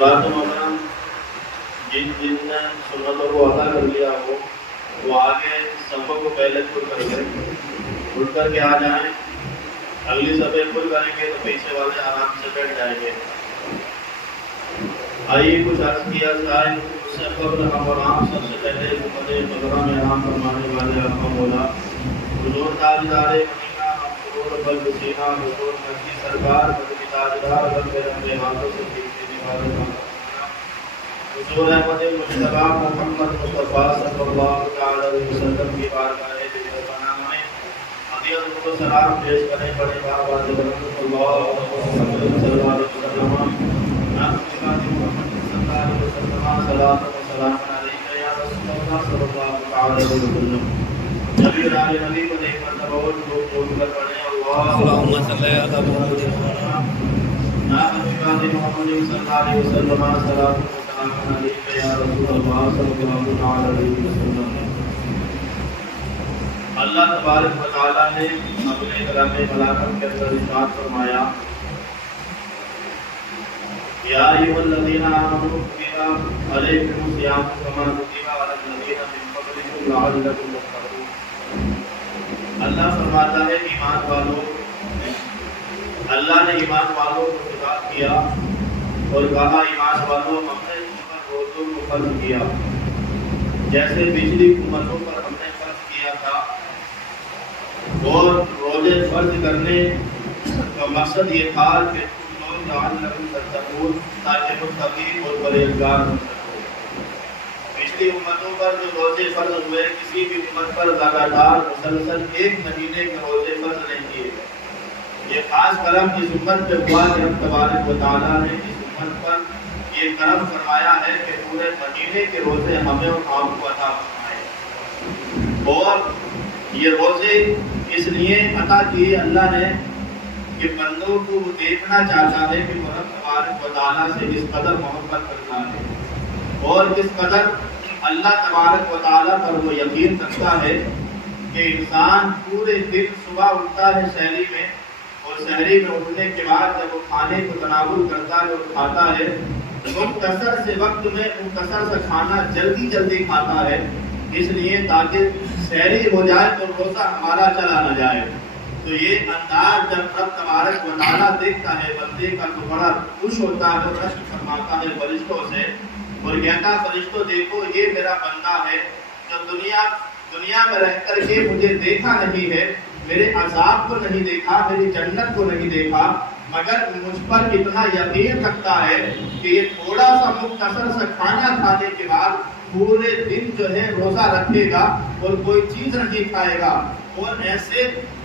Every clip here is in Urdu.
حضرات محترم، جن نے سنتوں کو ادا کر لیا ہو وہ آگے صفوں کو پہلے پر کر کے اٹھ کر کے آ جائیں. اگلی صفحے پر کریں گے تو پیچھے والے آرام سے بیٹھ جائیں گے. آئیے کچھ عرض کیا جائے. اس سے قبل ہم اور آپ سب سے پہلے مقدرہ میں آرام فرمانے والے آقا مولا حضور تاجدار مدینہ حضور بلسینہ حضور مکی سرکار مدنی تاجدار رب رحمت ہاتھوں سے دیکھتے نوازے حضور احمد مجتبی محمد مصطفیٰ صلی اللہ تعالی علیہ وسلم کی بارگاہ پناہ میں ہدیت کو سلام پیش کرنے پڑے بابا اللہ صلی اللہ علیہ وسلم صلاۃ و سلام علیک یا رسول اللہ صلی اللہ تعالی علیہ وسلم. نبی علی نبی کو ایک مرتبہ اور جوڑ کر پڑھیں اللہم صلی علی محمد صلی اللہ علیہ وسلم صلاۃ و سلام علیک یا رسول اللہ صلی اللہ تعالی علیہ وسلم. اللہ تبارک و تعالی نے اپنے کلام ملاکم کے اندر ارشاد فرمایا یا ایھا الذین آمنوا کتب علیکم الصیام کما کتب علی الذین من قبلکم لعلکم تتقون. اللہ فرماتا ہے ایمان والوں، اللہ نے ایمان والوں کو خطاب کیا اور کہا ایمان والوں ہم نے تم پر روزوں کو فرض کیا جیسے پچھلی امتوں پر ہم نے فرض کیا تھا. اور روزے فرض کرنے کا مقصد یہ تھا کہ لعلکم تتقون تاکہ متقی اور پرہیزگار بن سکو. پچھلی امتوں پر جو روزے فرض ہوئے کسی بھی امت پر لگاتار مسلسل ایک مہینے کے روزے فرض نہیں کیے گئے. یہ خاص کرم اس امت پہ ہوا کہ رب تبارک و تعالیٰ نے اس امت پر یہ کرم فرمایا ہے کہ پورے مہینے کے روزے ہمیں اور آپ کو عطا فرمائے. اور یہ روزے اس لیے عطا کیے اللہ نے کہ بندوں کو وہ دیکھنا چاہتا ہے کہ وہ رب تبارک و تعالیٰ سے کس قدر محبت کرتا ہے اور کس قدر اللہ تبارک و تعالیٰ پر وہ یقین رکھتا ہے کہ انسان پورے دن صبح اٹھتا ہے سحری میں اور سحری میں اٹھنے کے بعد جب وہ کھانے کو تناول کرتا ہے اور کھاتا ہے مختصر سے وقت میں مختصر سے کھانا جلدی کھاتا ہے اس لیے تاکہ سحری ہو جائے تو روزہ ہمارا چلا نہ جائے. تو یہ انداز جب رب تبارک و تعالیٰ دیکھتا ہے بندے کا تو بڑا خوش ہوتا ہے اور رشک فرماتا ہے فرشتوں سے اور کہتا فرشتوں دیکھو یہ میرا بندہ ہے جو دنیا میں رہ کر کے مجھے دیکھا نہیں ہے، میرے عذاب کو نہیں دیکھا، میری جنت کو نہیں دیکھا، مگر مجھ پر اتنا یقین رکھتا ہے کہ یہ تھوڑا سا مختصر سا کھانا کھانے کے بعد پورے دن جو ہے روزہ رکھے گا اور کوئی چیز نہیں کھائے گا اور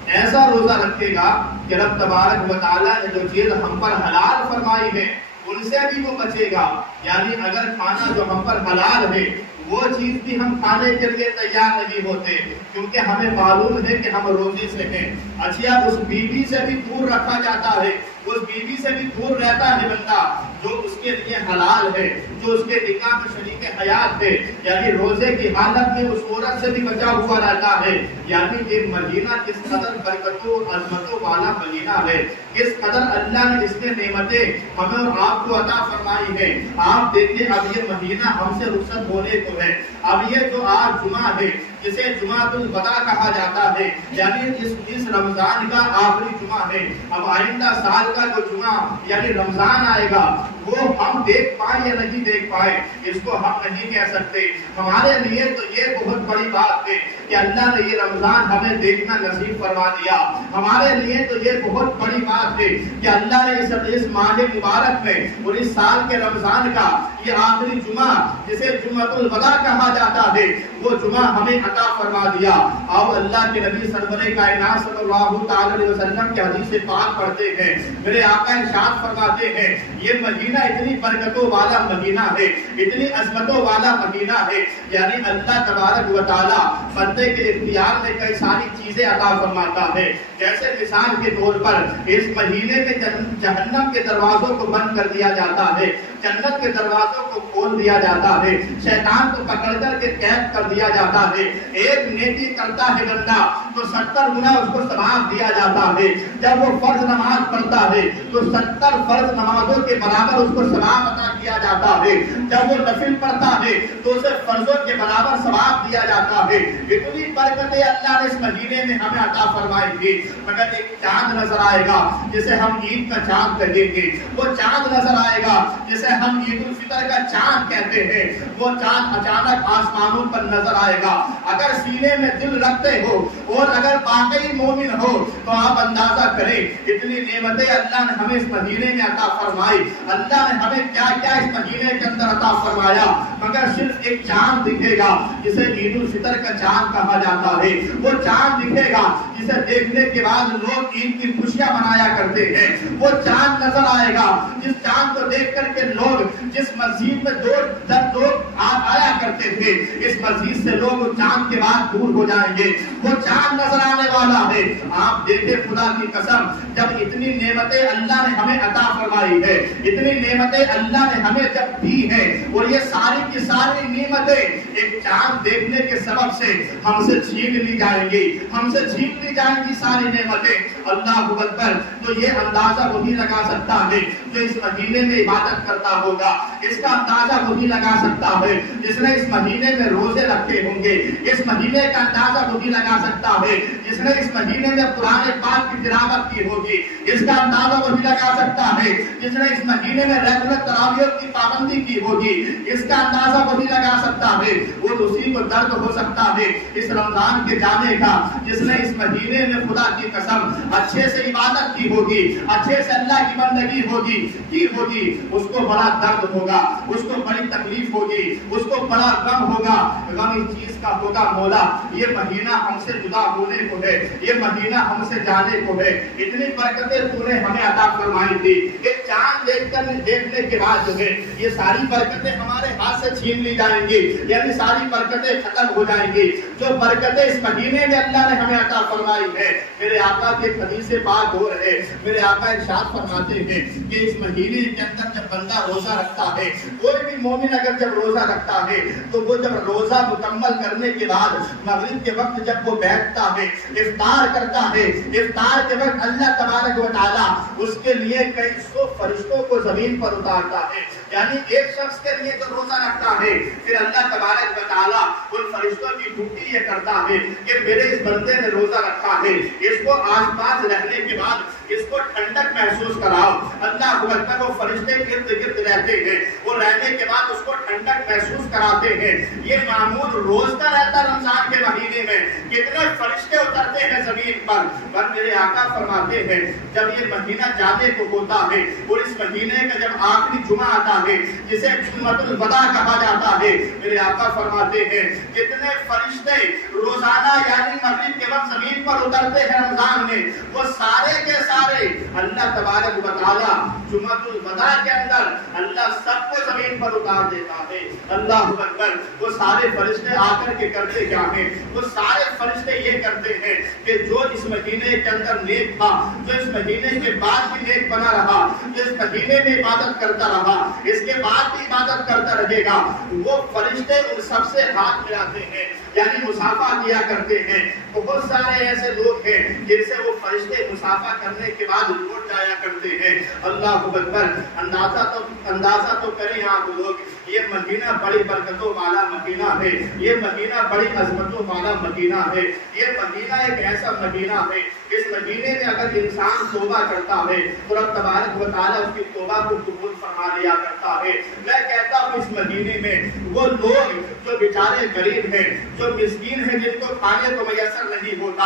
ایسا روزہ رکھے گا کہ رب تبارک و تعالیٰ نے جو چیز ہم پر حلال فرمائی ہے ان سے بھی وہ بچے گا. یعنی اگر کھانا جو ہم پر حلال ہے وہ چیز بھی ہم کھانے کے لیے تیار نہیں ہوتے کیونکہ ہمیں معلوم ہے کہ ہم روزے سے ہیں. اچھا اس بیوی سے بھی دور رکھا جاتا ہے، اس بیوی سے بھی دور رہتا ہے بندہ جو اس کے لیے حلال ہے، جو اس کے نکاح میں شریک حیات ہے، یعنی روزے کی حالت میں اس عورت سے بھی بچا ہوا رہتا ہے. یعنی یہ مہینہ کس قدر برکتوں عظمتوں والا مہینہ ہے، کس قدر اللہ نے اس میں نعمتیں ہمیں اور آپ کو عطا فرمائی ہے. آپ دیکھیں اب یہ مہینہ ہم سے رخصت ہونے کو ہے. اب یہ جو آج جمعہ ہے جسے جمعہ الوداع کہا جاتا ہے، یعنی اس رمضان کا آخری جمعہ ہے. اب آئندہ سال کا جو جمعہ یعنی رمضان آئے گا وہ ہم دیکھ پائے یا نہیں دیکھ پائے اس کو ہم نہیں کہہ سکتے. ہمارے لیے تو یہ بہت بڑی بات ہے کہ اللہ نے یہ رمضان ہمیں دیکھنا نصیب فرما دیا. ہمارے لیے تو یہ بہت بڑی بات ہے کہ اللہ نے اس ماہ مبارک میں اور اس سال کے رمضان کا یہ آخری جمعہ جسے جمعۃ الوداع کہا جاتا ہے وہ جمعہ ہمیں عطا فرما دیا. آپ اللہ کے نبی سرور کائنات صلی اللہ تعالی علیہ وسلم کی حدیث پاک پڑھتے ہیں، میرے آقا ارشاد فرماتے ہیں یہ مہینہ اتنی برکتوں والا مہینہ ہے، اتنی عظمتوں والا مہینہ ہے. یعنی اللہ تبارک و تعالی بندے کے اختیار میں کئی ساری چیزیں عطا فرماتا ہے. جیسے مثال کے طور پر اس مہینے میں جہنم کے دروازوں کو بند کر دیا جاتا ہے، جنت کے دروازوں کو کھول دیا جاتا ہے، شیطان کو پکڑ کر کے قید کر دیا جاتا ہے. ایک نیکی کرتا ہے بندہ تو 70 گنا اس کو ثواب دیا جاتا ہے. جب وہ فرض نماز پڑھتا ہے تو 70 فرض نمازوں کے برابر اس کو ثواب عطا کیا جاتا ہے، جب وہ نفل پڑھتا ہے تو اسے فرضوں کے برابر ثواب دیا جاتا ہے۔ اتنی برکتیں اللہ نے اس مہینے میں ہمیں عطا فرمائی تھی، مگر ایک چاند نظر آئے گا جسے ہم عید کا چاند کہیں گے، وہ چاند نظر آئے گا جسے ہم عید الفطر کا چاند کہتے ہیں، وہ چاند اچانک آسمانوں پر نظر آئے گا۔ اگر سینے میں دل رکھتے ہو اور اگر واقعی مومن ہو تو آپ اندازہ کریں اتنی نعمتیں اللہ نے ہمیں اس مہینے میں عطا فرمائی، اللہ نے ہمیں کیا کیا اس مہینے کے اندر عطا فرمایا، مگر صرف ایک چاند دکھے گا جسے عید الفطر کا چاند کہا جاتا ہے، وہ چاند دکھے گا جسے دیکھنے کے بعد لوگ عید کی خوشیاں منایا کرتے ہیں، وہ چاند نظر آئے گا جس چاند کو دیکھ کر کے لوگ جس مسجد میں جب لوگ آیا کرتے تھے اس مسجد سے لوگ چاند کے بعد دور ہو جائیں گے، وہ چاند نظر آنے والا ہے۔ آپ دیکھیں خدا کی قسم، جب اتنی نعمتیں اللہ نے ہمیں عطا فرمائی ہے، اتنی نعمتیں اللہ نے ہمیں جب دی ہیں اور یہ ساری کی ساری نعمتیں ایک چاند دیکھنے کے سبب سے ہم سے چھین لی جائیں گی، ہم سے چھین لی جائیں گی ساری نعمتیں، اللہ اکبر۔ تو یہ اندازہ وہی لگا سکتا ہے جو اس مہینے میں عبادت کرتا ہوگا، اس کا اندازہ وہی لگا سکتا ہے جس نے اس مہینے میں روزے رکھے ہوں گے، اس مہینے کا اندازہ وہی لگا سکتا ہے جس نے اس مہینے میں قرآن پاک کی تلاوت کی ہوگی، اس کا اندازہ وہی لگا سکتا ہے جس نے اس مہینے میں ریگولر تراویح کی پابندی کی ہوگی، اس کا اندازہ وہی لگا سکتا ہے۔ اور اسی کو درد ہو سکتا ہے اس رمضان کے جانے کا جس نے اس مہینے میں خدا کی قسم اچھے سے عبادت کی ہوگی، اچھے سے اللہ کی بندگی ہوگی، اس کو بڑا درد ہوگا، اس کو بڑی تکلیف ہوگی، اس کو بڑا غم ہوگا۔ غم اس چیز کا ہوگا مولا یہ مہینہ ہم سے جدا ہونے کو ہے، یہ مہینہ ہم سے جانے کو ہے، اتنی برکتیں تو نے ہمیں عطا فرمائی تھی، ایک چاند دیکھنے کے بعد جو ہے یہ ساری برکتیں ہمارے ہاتھ سے چھین لی جائیں گی، یعنی ساری برکتیں ختم ہو جائیں گی جو برکتیں اس مہینے میں اللہ نے ہمیں عطا فرمائی ہے۔ میرے آقا کے حدیث پاک ہو رہے، میرے آقا ارشاد فرماتے ہیں کہ اس مہینے کے اندر جب بندہ روزہ رکھتا ہے، کوئی بھی مومن اگر جب روزہ رکھتا ہے تو وہ جب روزہ مکمل کرنے کے بعد مغرب کے وقت جب وہ بیٹھتا ہے افطار کرتا ہے، افطار کے وقت اللہ تبارک و تعالیٰ اس کے لیے کئی سو فرشتوں کو زمین پر اتارتا ہے، یعنی ایک شخص کے لیے جو روزہ رکھتا ہے پھر اللہ تبارک و تعالیٰ ان فرشتوں کی ڈیوٹی یہ کرتا ہے کہ میرے اس بندے نے روزہ رکھا ہے، اس کو آس پاس رہنے کے بعد اس کو ٹھنڈک محسوس کراؤ۔ اللہ اکبر، وہ فرشتے ارد گرد رہتے ہیں، وہ رہنے کے بعد اس کو ٹھنڈک محسوس کراتے ہیں۔ یہ معمول روز کا رہتا رمضان کے مہینے میں، کتنے فرشتے اترتے ہیں زمین پر میرے آقا فرماتے ہیں جب یہ مہینہ جانے کو ہوتا ہے اور اس مہینے کا جب آخری جمعہ آتا ہے جسے جمعۃ الوداع کہا جاتا ہے، میرے آقا فرماتے ہیں کتنے فرشتے روزانہ یعنی مغرب کے وقت زمین پر اترتے ہیں رمضان میں، وہ سارے کے سارے اللہ تبارک و تعالیٰ جمعۃ الوداع کے اندر اللہ سب کو زمین پر اتار دیتا ہے۔ اللہ اکبر، وہ سارے فرشتے آ کر کے کرتے کیا ہیں؟ وہ سارے فرشتے یہ کرتے ہیں کہ جو اس مہینے کے اندر نیک تھا، جو اس مہینے کے بعد بھی نیک بنا رہا، جو اس مہینے میں عبادت کرتا رہا، اس کے بعد بھی عبادت کرتا رہے گا، وہ فرشتے ان سب سے ہاتھ ملاتے ہیں، یعنی مصافحہ کیا کرتے ہیں۔ بہت سارے ایسے لوگ ہیں جن سے وہ فرشتے مصافحہ کرنے کے بعد لوٹ جایا کرتے ہیں۔ اللہ اکبر، اندازہ تو کریں آپ لوگ، یہ مہینہ بڑی برکتوں والا مہینہ ہے، یہ مہینہ بڑی عظمتوں والا مہینہ ہے، یہ مہینہ ایک ایسا مہینہ ہے اس مہینے میں اگر انسان توبہ کرتا ہے تو رب تبارک و تعالیٰ اس کی توبہ کو قبول فرما لیا کرتا ہے۔ میں کہتا ہوں اس مہینے میں وہ لوگ جو بیچارے غریب ہیں، جو مسکین ہیں، جن کو کھانے کو میسر نہیں ہوتا،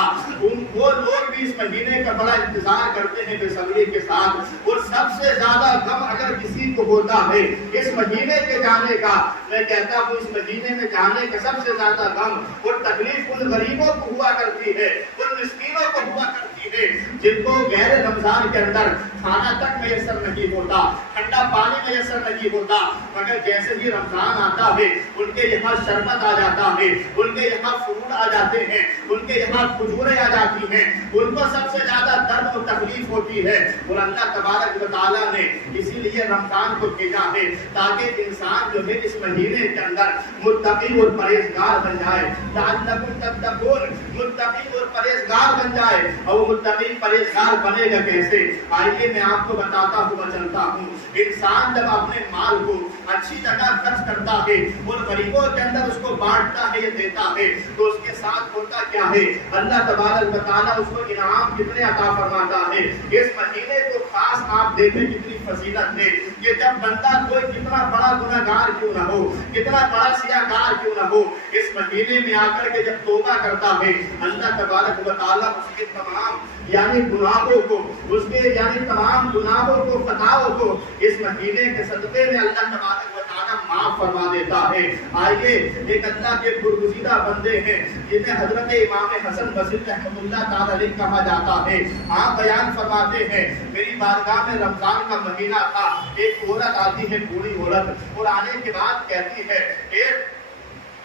وہ لوگ بھی اس مہینے کا بڑا انتظار کرتے ہیں بے صبری کے ساتھ۔ اور سب سے زیادہ غم اگر کسی کو ہوتا ہے اس مہینے کے جانے کا، میں کہتا ہوں اس مہینے میں جانے کا سب سے زیادہ غم اور تکلیف ان غریبوں کو ہوا کرتی ہے، ان مسکینوں کو ہوا کرتی ہے جن کو غیر رمضان کے اندر کھانا تک میسر نہیں ہوتا، ٹھنڈا پانی میسر نہیں ہوتا، مگر جیسے ہی رمضان آتا ہے ان کے یہاں شربت آ جاتا ہے، ان کے یہاں فروٹ آ جاتے ہیں، ان کے یہاں کھجوریں آ جاتی ہیں، ان کو سب سے زیادہ درد و تکلیف ہوتی ہے۔ اور اللہ تبارک و تعالیٰ نے اسی لیے رمضان کو بھیجا ہے تاکہ انسان جو ہے اس مہینے کے اندر متقی اور پرہیزگار بن جائے، لعلکم تتقون، متقی اور پرہیزگار بن جائے۔ اور وہ متقی پرہیزگار بنے گا کیسے؟ آئیے میں آپ کو بتاتا ہوا چلتا ہوں، انسان جب اپنے مال کو اچھی جگہ خرچ کرتا ہے اور غریبوں کے اندر اس کو بانٹتا ہے یا دیتا ہے تو اس کے ساتھ ہوتا کیا ہے؟ اللہ تبارک و تعالیٰ اس کو انعام کتنے عطا فرماتا ہے۔ اس مہینے کو خاص آپ دیکھیں کتنی فضیلت ہے کہ جب بندہ کوئی کتنا بڑا گناہگار کیوں نہ ہو، کتنا بڑا سیاہکار کیوں نہ ہو، اس مہینے میں آ کر کے جب توبہ کرتا ہے اللہ تبارک و تعالیٰ اس کے تمام یعنی گناہوں کو، اس کے یعنی تمام گناہوں کو، خطاؤں کو اس مہینے کے صدقے میں اللہ تبارک و تعالیٰ معاف فرما دیتا ہے۔ آئیے ایک اللہ کے برگزیدہ بندے ہیں جنہیں حضرت امام حسن بصری رحمۃ اللہ تعالی علیہ کہا جاتا ہے، آپ بیان فرماتے ہیں میری بارگاہ میں رمضان کا مہینہ تھا، ایک عورت آتی ہے، بوڑھی عورت، اور آنے کے بعد کہتی ہے ایک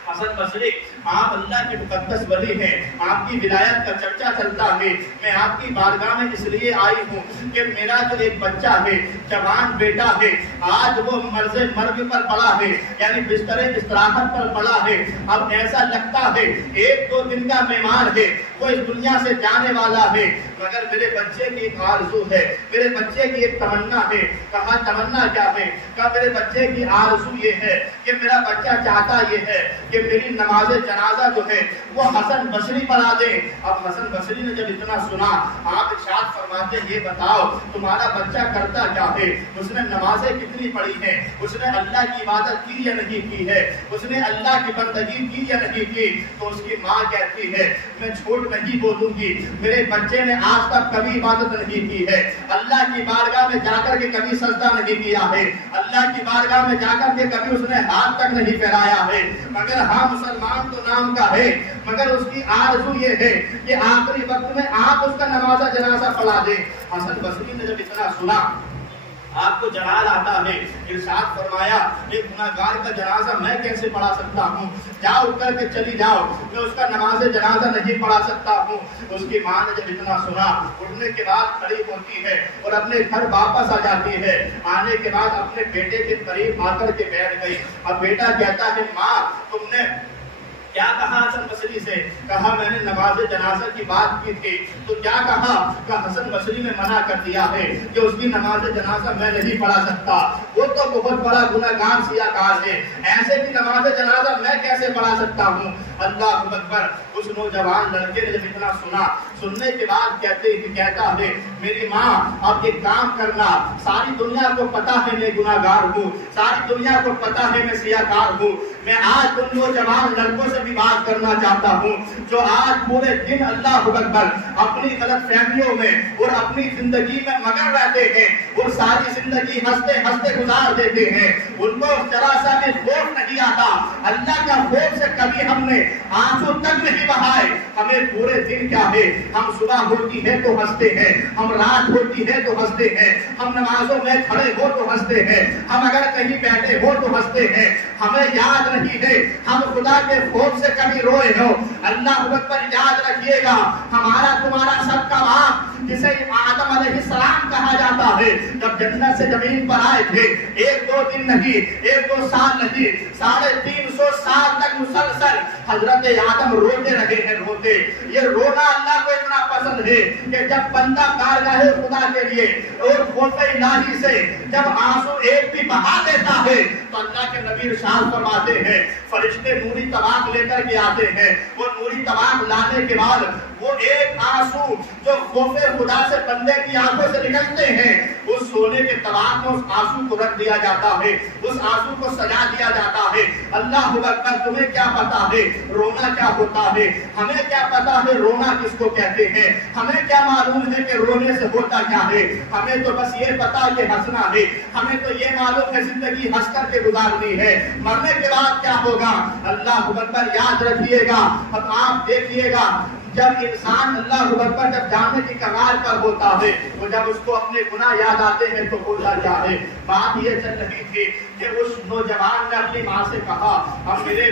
حسن بصری آپ اللہ کے مقدس ولی ہیں، آپ کی ولایت کا چرچا چلتا ہے، میں آپ کی بارگاہ میں اس لیے آئی ہوں کہ میرا جو ایک بچہ ہے، جوان بیٹا ہے، آج وہ مرض مرگ پر پڑا ہے، یعنی بستر استراحت پر پڑا ہے، اب ایسا لگتا ہے ایک دو دن کا مہمان ہے، وہ اس دنیا سے جانے والا ہے، مگر میرے بچے کی ایک آرزو ہے، میرے بچے کی ایک تمنا ہے۔ کہا تمنا کیا ہے؟ کہا میرے بچے کی آرزو یہ ہے کہ میرا بچہ چاہتا یہ ہے کہ میری نماز جنازہ جو ہے وہ حسن بصری پڑھا دے۔ اب حسن بصری نے جب اتنا سنا آپ ارشاد فرماتے یہ بتاؤ تمہارا بچہ کرتا کیا ہے، اس نے نمازیں کتنی پڑھی ہیں، اس نے اللہ کی عبادت کی یا نہیں کی ہے، اس نے اللہ کی بندگی کی یا نہیں کی؟ تو اس کی ماں کہتی ہے میں جھوٹ نہیں بولوں گی، میرے بچے نے آج تک کبھی عبادت نہیں کی ہے، اللہ کی بارگاہ میں جا کر کے کبھی سجدہ نہیں کیا ہے، اللہ کی بارگاہ میں جا کر کے کبھی اس نے ہاتھ تک نہیں پھیلایا ہے، مگر ہاں مسلمان تو نام کا ہے، مگر اس کی آرزو یہ ہے کہ آخری وقت میں آپ اس کا نماز جنازہ پڑھا دیں۔ حسن بصری نے جب اتنا سنا آپ کو جلال آتا ہے، ارشاد فرمایا ایک گناہگار کا جنازہ میں کیسے پڑھا سکتا ہوں، جاؤ اٹھ کر کے چلی جاؤ، میں اس کا نماز جنازہ نہیں پڑھا سکتا ہوں۔ اس کی ماں نے جب اتنا سنا اٹھنے کے بعد کھڑی ہوتی ہے اور اپنے گھر واپس آ جاتی ہے، آنے کے بعد اپنے بیٹے کے قریب آ کر کے بیٹھ گئی۔ اب بیٹا کہتا ہے ماں تم نے کیا کہا حسن بصری سے؟ کہا میں نے نماز جنازہ کی بات کی تھی تو کیا کہا؟ کہ حسن بصری نے منع کر دیا ہے کہ اس کی نماز جنازہ میں نہیں پڑھا سکتا، وہ تو بہت بڑا گناہگار سیاہکار ہے، ایسے بھی نماز جنازہ میں کیسے پڑھا سکتا ہوں؟ اللہ اکبر۔ اس نوجوان لڑکے نے جب اتنا سنا، سننے کے بعد کہتا ہے میری ماں اب ایک کام کرنا، ساری دنیا کو پتا ہے میں گناہگار ہوں، ساری دنیا کو پتا ہے میں سیاہکار ہوں، میں آج تم نوجوان لڑکوں سے بھی بات کرنا چاہتا ہوں جو آج پورے دن اللہ اکبر اپنی غلط فہمیوں میں اور اپنی زندگی میں مگن رہتے ہیں اور ساری زندگی ہنستے ہنستے گزار دیتے ہیں، ان کو ذرا سا بھی خوف نہیں آتا، اللہ کا خوف سے کبھی ہم نے آنسو تک نہیں بہائے۔ ہمیں پورے دن کیا ہے، ہم صبح ہوتی ہے تو ہنستے ہیں، ہم رات ہوتی ہے تو ہنستے ہیں، ہم نمازوں میں کھڑے ہو تو ہنستے ہیں، ہم اگر کہیں بیٹھے ہو تو ہنستے ہیں، ہمیں یاد نہیں ہے ہم خدا کے خوف سے کبھی روئے ہو۔ اللہ اکبر، یاد رکھیے گا ہمارا تمہارا سب کا باپ جسے آدم علیہ السلام کہا جاتا ہے، جب جنت سے زمین پر آئے تھے ایک دو دن نہیں، ایک دو سال نہیں، 350 سال تک مسلسل حضرت آدم روتے رہے ہیں، روتے۔ یہ رونا اللہ کو اتنا پسند ہے کہ جب بندہ بارگاہ خدا کے لیے اور خوف الہی سے جب آنسو ایک بھی بہا دیتا ہے تو اللہ کے نبی ارشاد فرماتے ہیں فرشتے نوری طباق لے کر کے آتے ہیں، وہ نوری طباق لانے کے بعد وہ ایک آنسو جو خوف خدا سے بندے کی آنکھوں سے نکلتے ہیں، اس سونے کے طباق میں اس آنسو کو رکھ دیا جاتا ہے، اس آنسو کو سجا دیا جاتا ہے۔ اللہ اکبر، تمہیں کیا پتا ہے رونا کیا ہوتا ہے، ہمیں کیا پتا ہے رونا کس کو کہتے ہیں، ہمیں کیا معلوم ہے کہ رونے سے ہوتا کیا ہے، ہمیں تو بس یہ پتا کہ ہنسنا ہے، ہمیں تو یہ معلوم ہے زندگی ہنس کر کے گزارنی ہے، مرنے کے بعد کیا ہوگا اللہ اکبر یاد رکھیے گا۔ اب آپ دیکھیے گا جب انسان اللہ اکبر جب جانے کی کگار پر ہوتا ہے تو جب اس کو اپنے گناہ یاد آتے ہیں تو ہوتا کیا ہے؟ بات یہ چل رہی تھی کہ اس نوجوان نے اپنی ماں سے کہا اب میرے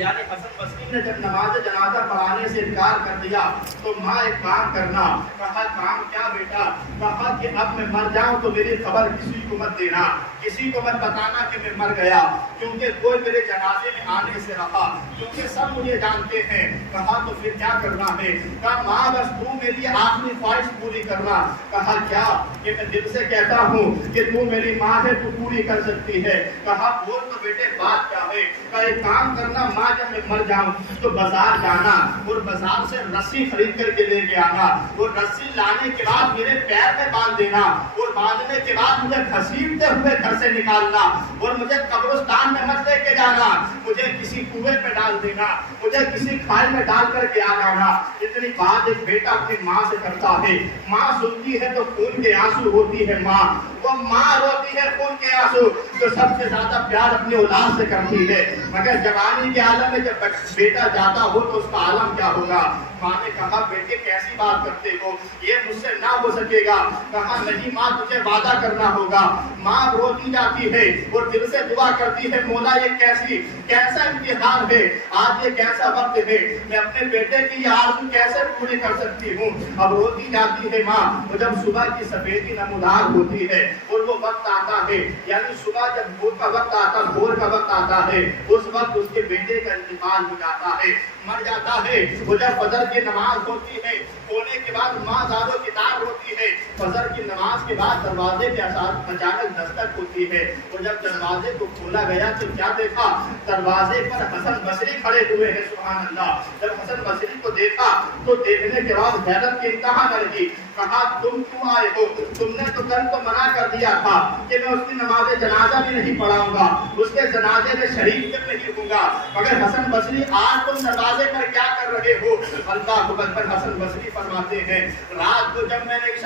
یعنی حسن بصری نے جب نماز جنازہ پڑھانے سے انکار کر دیا تو ماں ایک کام کرنا. کہا کام کیا بیٹا؟ کہا کہ اب میں مر جاؤں تو میری خبر کسی کو مت دینا, کسی کو مت بتانا کہ میں مر گیا, کیونکہ کوئی میرے جنازے میں آنے سے رہا, کیونکہ سب مجھے جانتے ہیں. کہا تو پھر کیا کرنا ہے؟ کہا ماں بس تو میری آخری خواہش پوری کرنا. کہا کیا؟ کہ میں دل سے کہتا ہوں کہ تو میری ماں ہے, تو پوری کر سکتی ہے. کہا بول تو بیٹے بات کیا ہے؟ کہا ایک کام کرنا, ماں جب میں مر جاؤں تو بازار جانا اور بازار سے رسی خرید کر کے لے کے آنا, اور رسی لانے کے بعد میرے پیر میں باندھ دینا, اور باندھنے کے بعد مجھے گھسیٹتے ہوئے گھر سے نکالنا, اور مجھے قبرستان میں مت لے کے جانا, مجھے کسی کنویں پہ ڈال دینا, مجھے کسی کھائی میں ڈال کر کے آ جانا. اتنی بات ایک بیٹا اپنی ماں سے کرتا ہے. ماں سنتی ہے تو خون کے آنسو ہوتی ہے ماں, وہ ماں روتی ہے خون کے آنسو تو سب سے زیادہ پیار اپنی اولاد سے کرتی ہے. مگر جوانی کے عالم میں جب بیٹا جاتا ہو تو اس کا عالم کیا ہوگا؟ ماں نے کہا بیٹے کیسی بات کرتے ہو, یہ مجھ سے نہ ہو سکے گا. کہا نہیں ماں تجھے وعدہ کرنا ہوگا. ماں روتی جاتی ہے اور دل سے دعا کرتی ہے مولا یہ کیسا امتحان ہے, آج یہ کیسا وقت ہے, میں اپنے بیٹے کی یہ آرزو کیسے پوری کر سکتی ہوں. اب روتی جاتی ہے ماں. اور جب صبح کی سفیدی نمودار ہوتی ہے اور وہ وقت آتا ہے, یعنی صبح جب بھور کا وقت آتا, بھور کا وقت آتا ہے, اس وقت اس کے بیٹے کا انتقال ہو جاتا ہے, مر جاتا ہے. وہ جب فجر کی نماز ہوتی ہے, ہونے کے بعد ماں زادو کتاب ہوتی ہے. فجر کی نماز کے بعد دروازے کے اچانک دستک ہوتی ہے, اور جب دروازے کو کھولا گیا تو کیا دیکھا؟ دروازے پر حسن بصری کھڑے ہوئے ہیں. سبحان اللہ. جب حسن بصری کو دیکھا تو دیکھنے کے بعد حیرت کی انتہا نہ رہی. کہا تم کیوں آئے ہو؟ تم نے تو کل تو منع کر دیا تھا کہ میں اس کی نماز جنازہ بھی نہیں پڑھاؤں گا, اس کے جنازے میں شریک بھی نہیں ہوں گا, مگر حسن بصری آج تم دروازے پر کیا کر رہے ہو؟ اللہ اکبر. حسن بصری فرماتے ہیں رات کو جب میں نے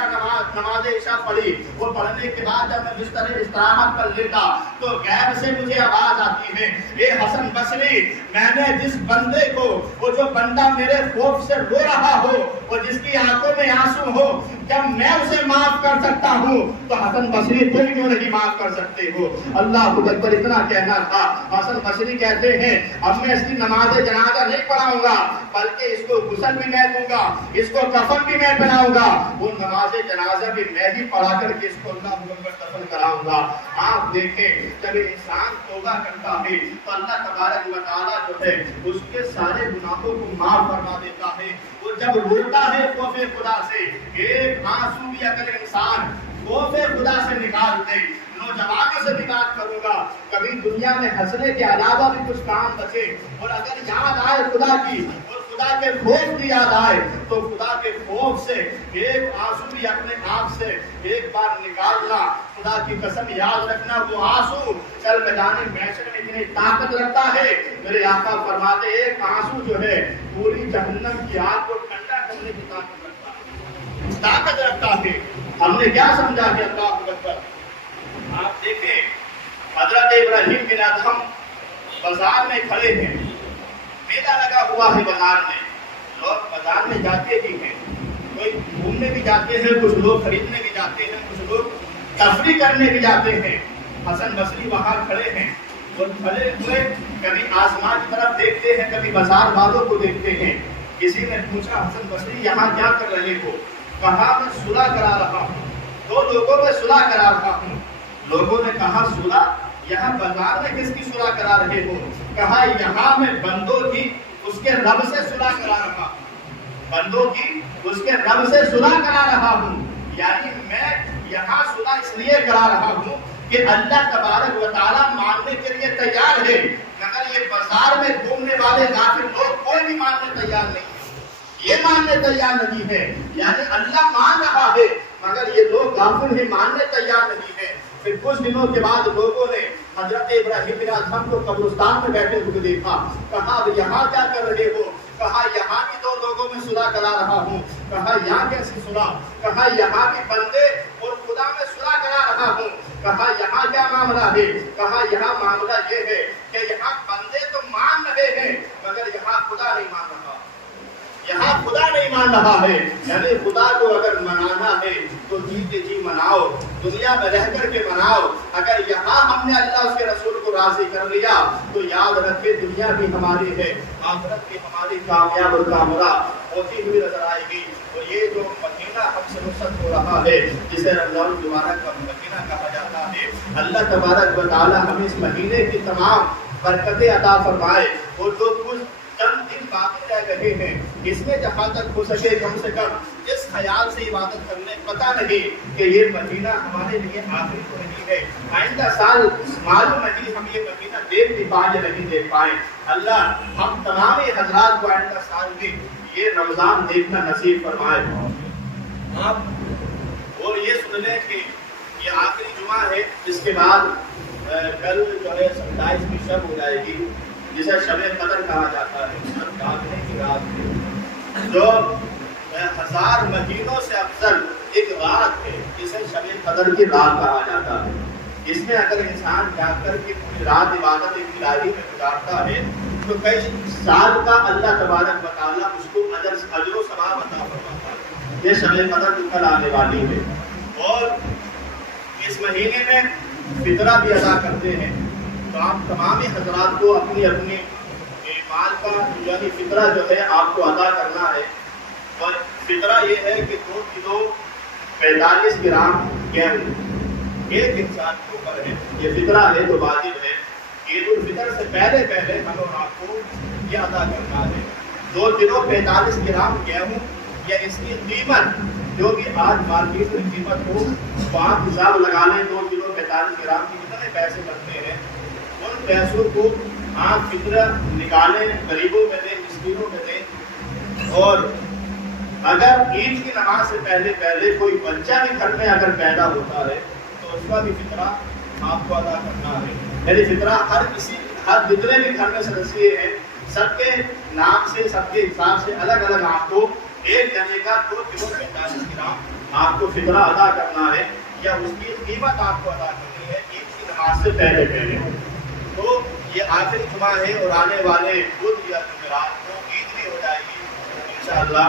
نماز عشاء پڑھی, وہ پڑھنے کے بعد جب میں بستر استراحت پر لیٹا تو غیب سے مجھے آواز آتی ہے, اے حسن بصری, میں نے جس بندے کو, وہ جو بندہ میرے خوف سے رو رہا ہو, اور جس کی آنکھوں میں آنسو ہو, جب میں اسے معاف کر سکتا ہوں تو حسن بصری تم کیوں نہیں معاف کر سکتے ہو؟ اللہ اکبر. اتنا کہنا تھا. حسن بصری کہتے ہیں اب میں اس کی نماز جنازہ نہیں پڑھاؤں گا, بلکہ اس کو غسل بھی میں دوں گا, اس کو کفن بھی میں پہناؤں گا, وہ نماز جنازہ بھی میں ہی پڑھا کر کے اس کو اللہ اکبر دفن کراؤں گا. آپ دیکھیں جب انسان توبہ کرتا ہے تو اللہ تبارک و تعالیٰ جو ہے اس کے سارے گناہوں کو معاف فرما دیتا ہے. وہ جب روتا ہے خوف خدا سے, ایک آنسو بھی اگر انسان خوف خدا سے نکال دے, نوجوانوں سے نکال کروں گا, کبھی دنیا میں ہنسنے کے علاوہ بھی کچھ کام بچے, اور اگر یاد آئے خدا کی اور خدا کے خوف کی یاد آئے تو خدا کے خوف سے ایک آنسو بھی اپنے آپ سے ایک بار نکالنا. خدا کی قسم یاد رکھنا وہ آنسو چل میدان محشر میں اتنی طاقت رکھتا ہے. میرے آقا فرماتے ایک آنسو جو ہے پوری جہنم کی آگ کو ٹھنڈا کرنے کی طاقت رکھتا ہے. ہم نے کیا سمجھا کہ اللہ اکبر. آپ دیکھیں حضرت ابراہیم بن ادہم بازار میں کھڑے ہیں, میلہ لگا ہوا ہے بازار میں, لوگ بازار میں جاتے بھی ہیں, کوئی گھومنے بھی جاتے ہیں, کچھ لوگ خریدنے بھی جاتے ہیں, کچھ لوگ تفریح کرنے بھی جاتے ہیں. حسن بصری وہاں کھڑے ہیں, اور کھڑے ہوئے کبھی آسمان کی طرف دیکھتے ہیں, کبھی بازار والوں کو دیکھتے ہیں. کسی نے پوچھا حسن بصری یہاں کیا کر رہے ہو؟ کہا میں صلح کرا رہا ہوں, دو لوگوں میں صلح کرا رہا ہوں. لوگوں نے کہا صلح, یہاں بازار میں کس کی صلح کرا رہے ہو؟ کہا یہاں میں بندوں کی اس کے رب سے صلح کرا رہا ہوں, بندوں کی اس کے رب سے صلح کرا رہا ہوں. یعنی میں یہاں صلح اس لیے کرا رہا ہوں کہ اللہ تبارک و تعالیٰ ماننے کے لیے تیار ہے, مگر یہ بازار میں گھومنے والے غافل لوگ کوئی بھی ماننے تیار نہیں, یہ ماننے تیار نہیں ہے. یعنی اللہ مان رہا ہے مگر یہ لوگ غافل ہیں, ماننے تیار نہیں ہے. پھر کچھ دنوں کے بعد لوگوں نے حضرت ابراہیم بن ادہم کو قبرستان میں بیٹھے ہوئے دیکھا. کہا یہاں کیا کر رہے ہو؟ کہا یہاں بھی دو لوگوں میں صلح کرا رہا ہوں. کہا یہاں کیسی صلح؟ کہا یہاں بھی بندے اور خدا میں صلح کرا رہا ہوں. کہا یہاں کیا معاملہ ہے؟ کہا یہاں معاملہ یہ ہے کہ یہاں بندے تو مان رہے ہیں مگر یہاں خدا نہیں مان رہا. یہاں خدا نہیں مان رہا ہے، یعنی خدا کو اگر منانا ہے تو جی مناؤ، دنیا میں رہ کر کے مناؤ۔ اگر یہاں ہم نے اللہ اس کے رسول کو راضی کر لیا تو یاد رکھے دنیا بھی ہماری ہے، آخرت بھی ہماری کامیاب اور کامیاب ہوتی ہوئی نظر آئے گی۔ اور یہ جو مہینہ ہم سے رخصت ہو رہا ہے جسے رمضان المبارک کا مہینہ کہا جاتا ہے، اللہ تبارک و تعالی ہمیں اس مہینے کی تمام برکتیں عطا فرمائے، اور جو کچھ چند دن باقی رہ رہے ہیں اس میں جہاں تک ہو سکے کم سے کم اس خیال سے عبادت کرنے، پتہ نہیں کہ یہ مہینہ ہمارے لیے آخری تو نہیں ہے، آئندہ سال معلوم نہیں ہم یہ مہینہ دیکھ بھی پائیں یا نہیں دیکھ پائیں۔ اللہ ہم تمام حضرات کو آئندہ سال میں یہ رمضان دیکھنا نصیب فرمائے۔ آپ اور یہ سن لیں کہ یہ آخری جمعہ ہے، اس کے بعد کل جو ہے 27 کی شب ہو جائے گی جسے شب قدر کہا جاتا ہے، کاٹنے کی رات، جو 1000 مہینوں سے افضل ایک رات ہے جسے شب قدر کی رات کہا جاتا ہے۔ اس میں اگر انسان جا کر کے پوری رات عبادت الہی میں گزارتا ہے تو کئی سال کا اللہ تبارک و تعالیٰ اس کو اجر و ثواب عطا فرماتا ہے۔ یہ شب قدر جو کل آنے والی ہے، اور اس مہینے میں فطرہ بھی ادا کرتے ہیں، تو آپ تمام حضرات کو اپنی اپنی مال کا یعنی فطرہ جو ہے آپ کو ادا کرنا ہے۔ اور فطرہ یہ ہے کہ 2 کلو 45 گرام گیہوں ایک انسان کے اوپر ہے، یہ فطرہ ہے تو واجب ہے۔ عید الفطر سے پہلے ہم اور آپ کو یہ ادا کرنا ہے۔ 2 کلو 45 گرام گیہوں یا اس کی قیمت جو بھی آج مارکیٹ میں قیمت ہو تو آپ حساب لگا لیں 2 کلو 45 گرام کی کتنے پیسے بنتے ہیں، ان پیسوں کو آپ فطرہ نکالیں، غریبوں میں دیں، مسکینوں میں دیں۔ اور اگر عید کی نماز سے پہلے کوئی بچہ بھی گھر میں اگر پیدا ہوتا ہے تو اس کا بھی فطرہ آپ کو ادا کرنا ہے۔ یعنی فطرہ ہر جتنے بھی گھر میں سدسیے ہیں سب کے نام سے، سب کے حساب سے الگ الگ آپ کو ایک جنے کا 2 کلو 45 گرام آپ کو فطرہ ادا کرنا ہے، یا اس کی قیمت آپ کو ادا کرنی ہے عید کی نماز سے پہلے۔ تو یہ آخری جمعہ ہے اور آنے والے بدھ یا جمعرات کو عید بھی ہو جائے گی انشاءاللہ۔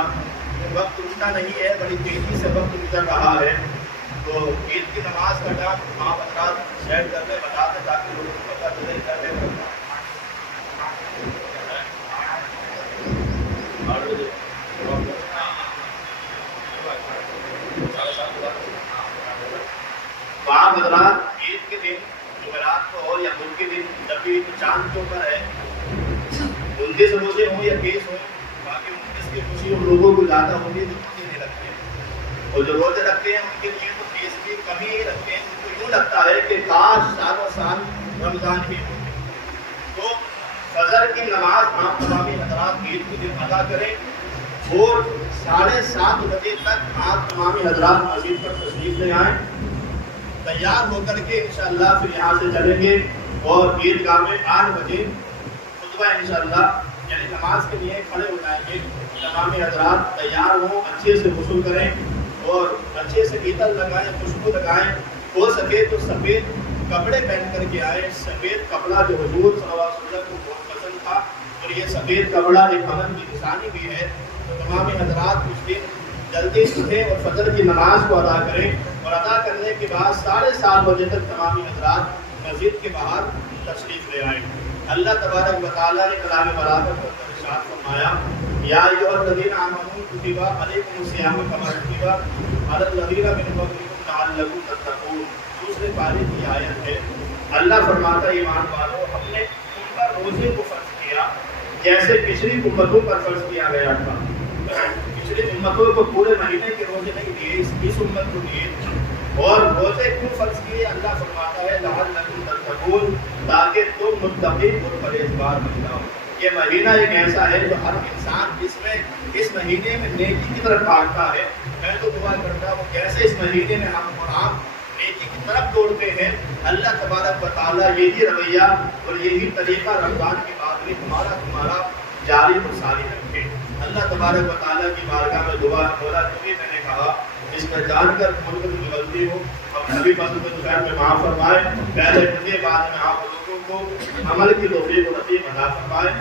وقت رکتا نہیں ہے، بڑی تیزی سے وقت گزر رہا ہے، تو عید کی نماز کا ٹائم آپ حضرات شیئر کر دیں، بتا دیں تاکہ لوگوں کو پتہ چلے کرنے آپ حضرات عید کے دن جمعرات کو ہو یا بدھ کے دن جب بھی چاند کے اوپر ہے 29 روزے ہوں یا 20 ہوں، باقی 29 کی خوشی ان لوگوں کو زیادہ ہوگی جو روزے نہیں رکھتے ہیں، اور جو روزے رکھتے ہیں ان کے لیے تو 30 کی کمی ہی رکھتے ہیں، ان کو یوں لگتا ہے کہ کاش سالوں سال رمضان ہی ہو۔ تو فجر کی نماز آپ تمامی حضرات عید کے دن ادا کریں، اور 7:30 بجے تک آپ تمامی حضرات مسجد پر تشریف لے آئیں، تیار ہو کر کے انشاءاللہ پھر یہاں سے چلیں گے، اور عیدگاہ میں 8 بجے خطبہ انشاءاللہ یعنی نماز کے لیے کھڑے ہو جائیں گے۔ تمامی حضرات تیار ہوں، اچھے سے غسل کریں اور اچھے سے عطر لگائیں، خوشبو لگائیں، ہو سکے تو سفید کپڑے پہن کر کے آئیں۔ سفید کپڑا جو حضور صلی اللہ علیہ وسلم کو بہت پسند تھا، اور یہ سفید کپڑا ایک امن کی نشانی بھی ہے، تو تمامی حضرات اس دن جلدی اٹھیں اور فجر کی نماز کو ادا کریں، اور ادا کرنے کے بعد 7:30 بجے تک تمامی حضرات مسجد کے باہر تشریف لے آئیں۔ اللہ تبارک و تعالیٰ نے کلام برابر پر ارشاد فرمایا، یا ایھا الذین آمنوا کتب علیکم الصیام کما کتب علی الذین من قبلکم لعلکم تتقون۔ دوسرے پارے کی آیت ہے، اللہ فرماتا ہے ایمان والو ہم نے تم پر روزے کو فرض کیا جیسے پچھلی امتوں پر فرض کیا گیا تھا۔ پچھلی امتوں کو پورے مہینے کے روزے نہیں دیے، اس امت کو دیے، اور روزے کیوں فرض کیے؟ اللہ فرماتا ہے لعلکم تتقون، تاکہ تم متقی اور پرہیزگار بن جاؤ۔ یہ مہینہ ایک ایسا ہے جو ہر انسان جس میں اس مہینے میں نیکی کی طرف بھاگتا ہے، میں تو دعا کرتا ہوں کیسے اس مہینے میں ہم اور آپ نیکی کی طرف دوڑتے ہیں، اللہ تبارک و تعالیٰ یہی رویہ اور یہی طریقہ رمضان کے بعد میں تمہارا جاری اور ساری رکھے۔ اللہ تبارک و تعالیٰ کی بارگاہ میں دعا مولا جو بھی میں نے کہا اس میں جان کر ملک کی غلطی ہو اب سبھی باتوں کو دوپہر میں معاف فرمائے، پہلے مجھے بعد میں آپ لوگوں کو عمل کی توفیق و نصیب عطا فرمائے۔